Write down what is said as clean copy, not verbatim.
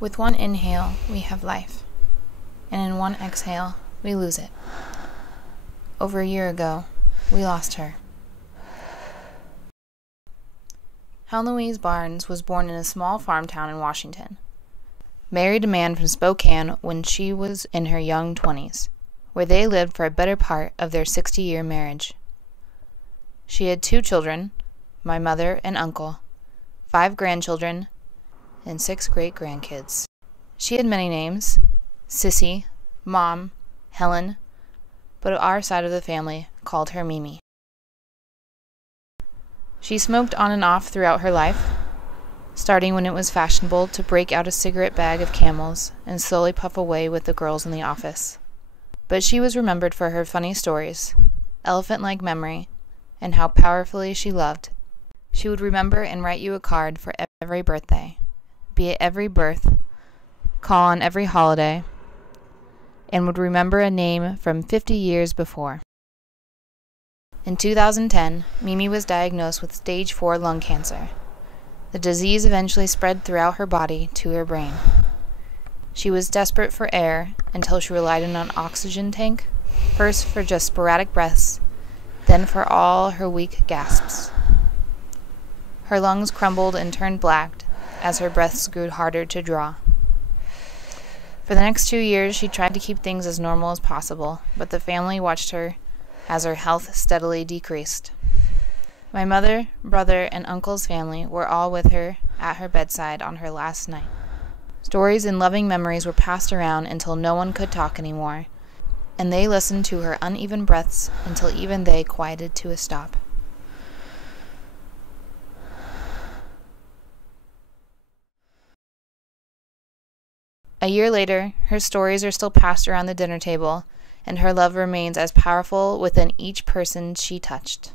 With one inhale, we have life, and in one exhale, we lose it. Over a year ago, we lost her. Helen Louise Barnes was born in a small farm town in Washington. Married a man from Spokane when she was in her young 20s, where they lived for a better part of their 60-year marriage. She had 2 children, my mother and uncle, 5 grandchildren, and 6 great-grandkids. She had many names: Sissy, Mom, Helen, but our side of the family called her Mimi. She smoked on and off throughout her life, starting when it was fashionable to break out a cigarette bag of Camels and slowly puff away with the girls in the office. But she was remembered for her funny stories, elephant-like memory, and how powerfully she loved. She would remember and write you a card for every birthday, be at every birth, call on every holiday, and would remember a name from 50 years before. In 2010, Mimi was diagnosed with stage 4 lung cancer. The disease eventually spread throughout her body to her brain. She was desperate for air until she relied on an oxygen tank, first for just sporadic breaths, then for all her weak gasps. Her lungs crumbled and turned black as her breaths grew harder to draw. For the next 2 years, she tried to keep things as normal as possible, but the family watched her as her health steadily decreased. My mother, brother, and uncle's family were all with her at her bedside on her last night. Stories and loving memories were passed around until no one could talk anymore, and they listened to her uneven breaths until even they quieted to a stop. A year later, her stories are still passed around the dinner table, and her love remains as powerful within each person she touched.